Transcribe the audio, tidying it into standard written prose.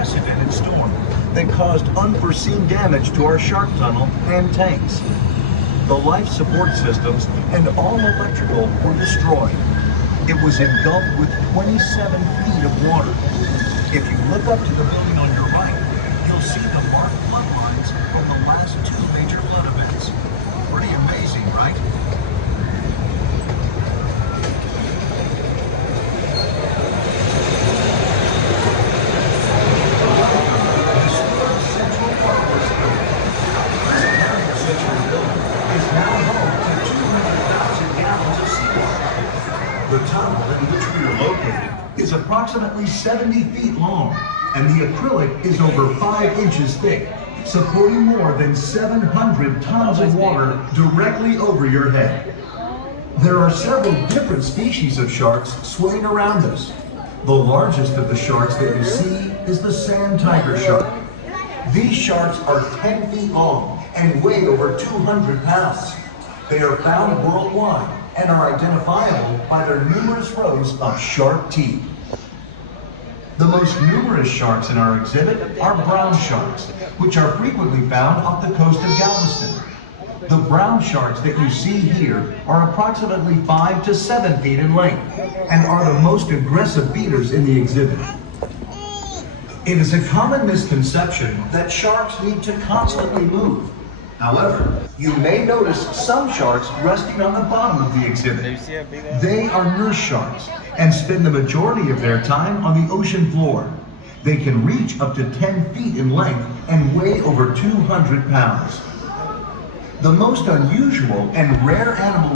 unprecedented storm that caused unforeseen damage to our shark tunnel and tanks. The life support systems and all electrical were destroyed. It was engulfed with 27 feet of water. If you look up to the building on your right, you'll see the marked flood lines from the last two major flood events. Pretty amazing, right? The tunnel in which we are located is approximately 70 feet long, and the acrylic is over 5 inches thick, supporting more than 700 tons of water directly over your head. There are several different species of sharks swimming around us. The largest of the sharks that you see is the sand tiger shark. These sharks are 10 feet long and weigh over 200 pounds. They are found worldwide and are identifiable by their numerous rows of sharp teeth. The most numerous sharks in our exhibit are brown sharks, which are frequently found off the coast of Galveston. The brown sharks that you see here are approximately 5 to 7 feet in length and are the most aggressive feeders in the exhibit. It is a common misconception that sharks need to constantly move. However, you may notice some sharks resting on the bottom of the exhibit. They are nurse sharks and spend the majority of their time on the ocean floor. They can reach up to 10 feet in length and weigh over 200 pounds. The most unusual and rare animal